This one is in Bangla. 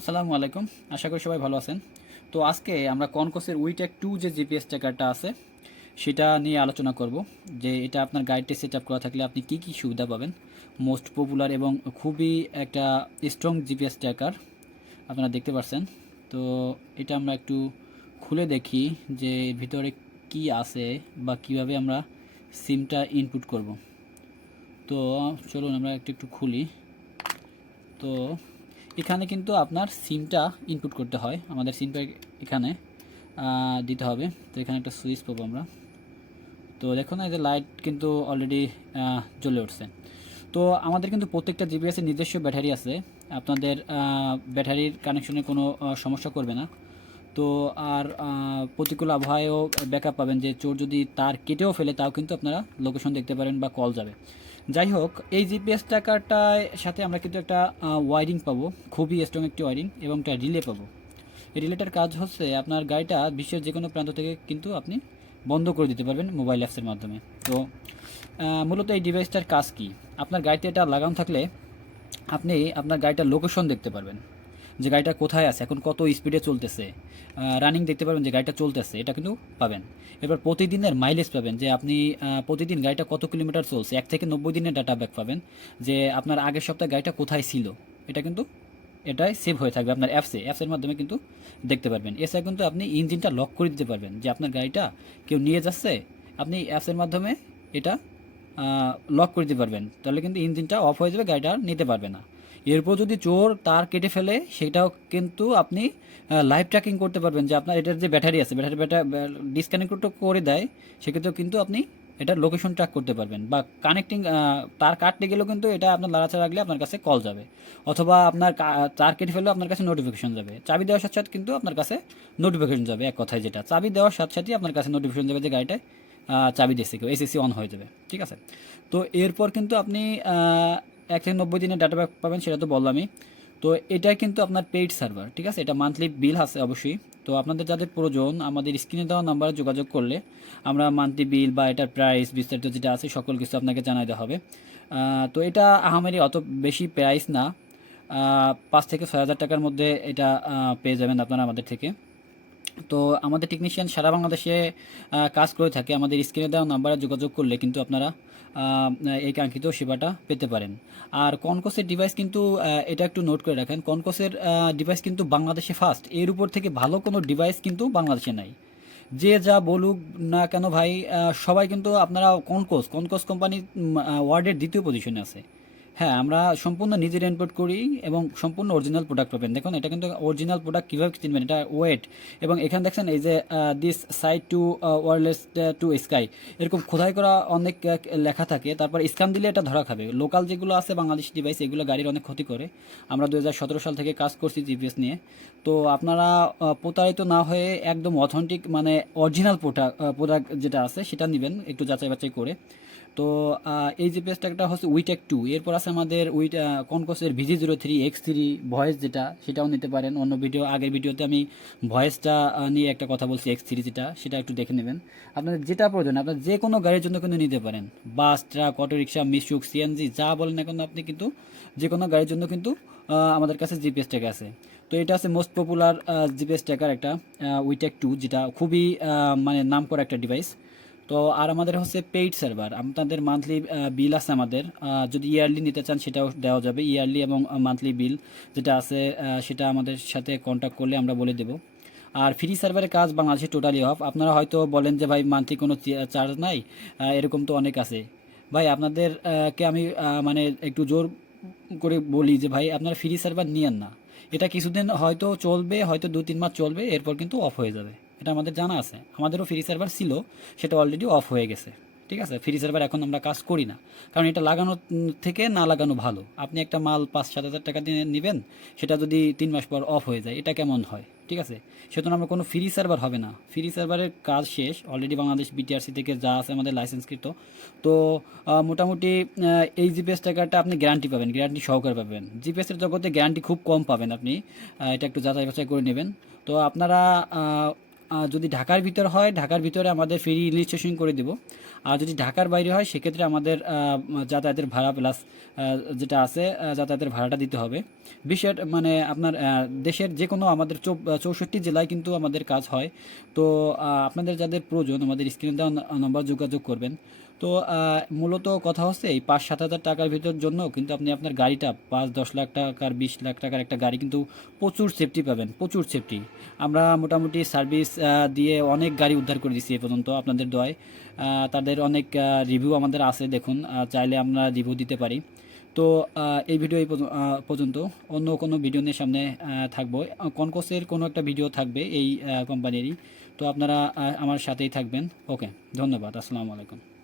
আসসালামু আলাইকুম। আশা করি সবাই ভালো আছেন। তো আজকে আমরা কনকসের উইটেক টু যে জিপিএস ট্র্যাকারটা আছে, সেটা নিয়ে আলোচনা করব, যে এটা আপনার গাইডে সেট আপ করা থাকলে আপনি কি কি সুবিধা পাবেন। মোস্ট পপুলার এবং খুবই একটা স্ট্রং জিপিএস ট্র্যাকার আপনারা দেখতে পাচ্ছেন তো এটা আমরা একটু খুলে দেখি যে ভিতরে কি আছে বা কীভাবে আমরা সিমটা ইনপুট করব। তো চলুন আমরা একটু একটু খুলি। তো এখানে কিন্তু আপনার সিমটা ইনপুট করতে হয়। আমাদের সিমটা এখানে দিতে হবে। তো এখানে একটা সুইচ পাবো আমরা। তো দেখুন, এই যে লাইট কিন্তু অলরেডি জ্বলে উঠছে। তো আমাদের কিন্তু প্রত্যেকটা জিপিএসের নিজস্ব ব্যাটারি আছে। আপনাদের ব্যাটারির কানেকশনে কোনো সমস্যা করবে না। তো আর প্রতিকূল আবহাওয়ায়ও ব্যাকআপ পাবেন যে চোর যদি তার কেটেও ফেলে, তাও কিন্তু আপনারা লোকেশন দেখতে পারেন বা কল যাবে। যাই হোক, এই জিপিএস ট্র্যাকারটার সাথে আমরা কিন্তু একটা ওয়ারিং পাবো। খুবই স্ট্রং একটি ওয়ারিং এবং একটা রিলে পাবো। এই রিলেটার কাজ হচ্ছে আপনার গাড়িটা বিশ্বের যে কোনো প্রান্ত থেকে কিন্তু আপনি বন্ধ করে দিতে পারবেন মোবাইল অ্যাপসের মাধ্যমে। তো মূলত এই ডিভাইসটার কাজ কি? আপনার গাড়িতে এটা লাগানো থাকলে আপনি আপনার গাড়িটার লোকেশন দেখতে পারবেন। যে গাড়িটা কোথায় আছে, এখন কত স্পিডে চলতেছে রানিং দেখতে পারবেন যে গাড়িটা চলতেছে, এটা কিন্তু পাবেন। এবার প্রতিদিনের মাইলেজ পাবেন, যে আপনি প্রতিদিন গাড়িটা কত কিলোমিটার চলছে, এক থেকে নব্বই দিনের ডাটা ব্যাক পাবেন, যে আপনার আগের সপ্তাহে গাড়িটা কোথায় ছিল, এটা কিন্তু, এটাই সেভ হয়ে থাকবে আপনার অ্যাপসে অ্যাপসের মাধ্যমে কিন্তু দেখতে পারবেন। এছাড়া কিন্তু আপনি ইঞ্জিনটা লক করে দিতে পারবেন, যে আপনার গাড়িটা কেউ নিয়ে যাচ্ছে, আপনি অ্যাপসের মাধ্যমে এটা লক করে দিতে পারবেন। তাহলে কিন্তু ইঞ্জিনটা অফ হয়ে যাবে, গাড়িটা নিতে পারবে না। এরপর যদি চোর তার কেটে ফেলে, সেটাও কিন্তু আপনি লাইভ ট্র্যাকিং করতে পারবেন যে আপনার এটার যে ব্যাটারি আছে ব্যাটারি ব্যাটা ডিসকানেক্ট করে দেয়, সেক্ষেত্রেও কিন্তু আপনি এটার লোকেশন ট্র্যাক করতে পারবেন বা কানেক্টিং তার কাটতে গেলেও কিন্তু এটা আপনার লাড়াচাড়া রাখলে আপনার কাছে কল যাবে। অথবা আপনার তার কেটে ফেলেও আপনার কাছে নোটিফিকেশন যাবে। চাবি দেওয়ার সাথে সাথে কিন্তু আপনার কাছে নোটিফিকেশন যাবে, এক কথায় যেটা। চাবি দেওয়ার সাথে সাথেই আপনার কাছে নোটিফিকেশন যাবে যে গাড়িটায় চাবি দিয়েছে কেউ এসএসসি অন হয়ে যাবে, ঠিক আছে? তো এরপর কিন্তু আপনি এক থেকে নব্বই দিনের ডাটা ব্যাক পাবেন, সেটা তো বললামই। তো এটা কিন্তু আপনার পেইড সার্ভার ঠিক আছে? এটা মান্থলি বিল আছে অবশ্যই। তো আপনাদের যাদের প্রয়োজন, আমাদের স্ক্রিনে দেওয়া নাম্বারে যোগাযোগ করলে আমরা মান্থলি বিল বা এটার প্রাইস বিস্তারিত যেটা আছে, সকল কিছু আপনাকে জানাই দেওয়া হবে। তো এটা আহামারি অত বেশি প্রাইস না। পাঁচ থেকে ছয় হাজার টাকার মধ্যে এটা পেয়ে যাবেন আপনারা আমাদের থেকে। তো আমাদের টেকনিশিয়ান সারা বাংলাদেশে কাজ করে থাকে। আমাদের স্ক্রিনে দেওয়া নাম্বারে যোগাযোগ করলে কিন্তু আপনারা এই কাঙ্ক্ষিত সেবাটা পেতে পারেন। আর কনকোসের ডিভাইস কিন্তু এটা একটু নোট করে রাখেন। কনকোসের ডিভাইস কিন্তু বাংলাদেশে ফার্স্ট এর উপর থেকে ভালো কোনো ডিভাইস কিন্তু বাংলাদেশে নাই। যে যা বলুক না কেন ভাই সবাই কিন্তু আপনারা কনকোস কনকোস কোম্পানি ওয়ার্ল্ডের দ্বিতীয় পজিশনে আছে। হ্যাঁ আমরা সম্পূর্ণ নিজের ইনপুট করি এবং সম্পূর্ণ অরিজিনাল প্রোডাক্ট পাবেন। দেখুন, এটা কিন্তু অরিজিনাল প্রোডাক্ট কীভাবে কিনবেন? এটা ওয়েট এবং এখানে দেখছেন, এই যে this side to wireless to sky এরকম খোদাই করা অনেক লেখা থাকে। তারপর স্ক্যাম দিলে এটা ধরা খাবে। লোকাল যেগুলো আছে, বাংলাদেশ ডিভাইস এগুলো গাড়ির অনেক ক্ষতি করে। আমরা দু হাজার সতেরো সাল থেকে কাজ করছি জিপিএস নিয়ে। তো আপনারা প্রতারিত না হয়ে একদম অথেন্টিক মানে অরিজিনাল প্রোডাক্ট প্রোডাক্ট যেটা আছে, সেটা নেবেন একটু যাচাই বাছাই করে। তো এই জিপিএস একটা হচ্ছে উইটেক টু এরপর আছে আমাদের উইট কনকোসের VG zero three X three voice যেটা, সেটাও নিতে পারেন। অন্য ভিডিও আগের ভিডিওতে আমি ভয়েসটা নিয়ে একটা কথা বলছি এক্স থ্রি যেটা, সেটা একটু দেখে নেবেন। আপনাদের যেটা প্রয়োজন, আপনার যে কোনো গাড়ির জন্য কিন্তু নিতে পারেন। বাস, ট্রাক অটো রিক্সা মিশুক সিএনজি যা বলেন না কেন আপনি কিন্তু যে কোনো গাড়ির জন্য কিন্তু আমাদের কাছে জিপিএস ট্যাগ আছে। তো এটা আছে মোস্ট পপুলার জিপিএস ট্যাগার একটা উইটেক টু যেটা খুবই মানে নাম করা একটা ডিভাইস তো আর আমাদের হচ্ছে পেইড সার্ভার আপনাদের মান্থলি বিল আছে আমাদের। যদি ইয়ারলি নিতে চান সেটাও দেওয়া যাবে ইয়ারলি এবং মান্থলি বিল যেটা আছে সেটা আমাদের সাথে কন্ট্যাক্ট করলে আমরা বলে দেবো। আর ফ্রি সার্ভারের কাজ বাংলাদেশে টোটালি অফ আপনারা হয়তো বলেন যে, ভাই মান্থলি কোনো চার্জ নাই? এরকম তো অনেক আছে। ভাই, আপনাদের কে আমি মানে একটু জোর করে বলি যে, ভাই, আপনারা ফ্রি সার্ভার নিয়েন না। এটা কিছুদিন হয়তো চলবে, হয়তো দু তিন মাস চলবে, এরপর কিন্তু অফ হয়ে যাবে। এটা আমাদের জানা আছে। আমাদেরও ফ্রি সার্ভার ছিল, সেটা অলরেডি অফ হয়ে গেছে। ঠিক আছে? ফ্রি সার্ভার এখন আমরা কাজ করি না। কারণ এটা লাগানো থেকে না লাগানো ভালো। আপনি একটা মাল পাঁচ, সাত হাজার টাকা দিয়ে নেবেন, সেটা যদি তিন মাস পর অফ হয়ে যায়, এটা কেমন হয়? ঠিক আছে? সেজন্য আমরা কোনো ফ্রি সার্ভার হবে না। ফ্রি সার্ভারের কাজ শেষ অলরেডি বাংলাদেশ বিটিআরসি থেকে যা আছে আমাদের লাইসেন্সকৃত তো মোটামুটি এই জিপিএস ট্র্যাকারটা আপনি গ্যারান্টি পাবেন গ্যারান্টি সহকারে পাবেন। জিপিএসের জগতে গ্যারান্টি খুব কম পাবেন আপনি। এটা একটু যাচাই বাছাই করে নেবেন। তো আপনারা যদি ঢাকার ভিতর হয়, ঢাকার ভিতরে আমাদের ফ্রি রেজিস্ট্রেশন করে দেব। আর যদি ঢাকার বাইরে হয়, সেক্ষেত্রে আমাদের যাতায়াতের ভাড়া প্লাস যেটা আছে যাতায়াতের ভাড়াটা দিতে হবে। বিশেষ মানে আপনার দেশের যে কোনো আমাদের চৌষট্টি জেলায় কিন্তু আমাদের কাজ হয়। তো আপনাদের যাদের প্রয়োজন, আমাদের স্ক্রিনে দেওয়া নম্বর যোগাযোগ করবেন। তো মূলত কথা হচ্ছে এই পাঁচ সাত হাজার টাকার ভিতর জন্য কিন্তু আপনি আপনার গাড়িটা পাঁচ, দশ লাখ টাকার, বিশ লাখ টাকার একটা গাড়ি কিন্তু প্রচুর সেফটি পাবেন, প্রচুর সেফটি আমরা মোটামুটি সার্ভিস দিয়ে অনেক গাড়ি উদ্ধার করে দিচ্ছি এ পর্যন্ত আপনাদের দয় তাদের অনেক রিভিউ আমাদের আছে, দেখুন চাইলে আমরা রিভিউ দিতে পারি। তো এই ভিডিও এই পর্যন্ত। অন্য কোনো ভিডিও নিয়ে সামনে থাকব। কনকোসের কোনো একটা ভিডিও থাকবে এই কোম্পানিরই তো আপনারা আমার সাথেই থাকবেন। ওকে ধন্যবাদ। আসসালামু আলাইকুম।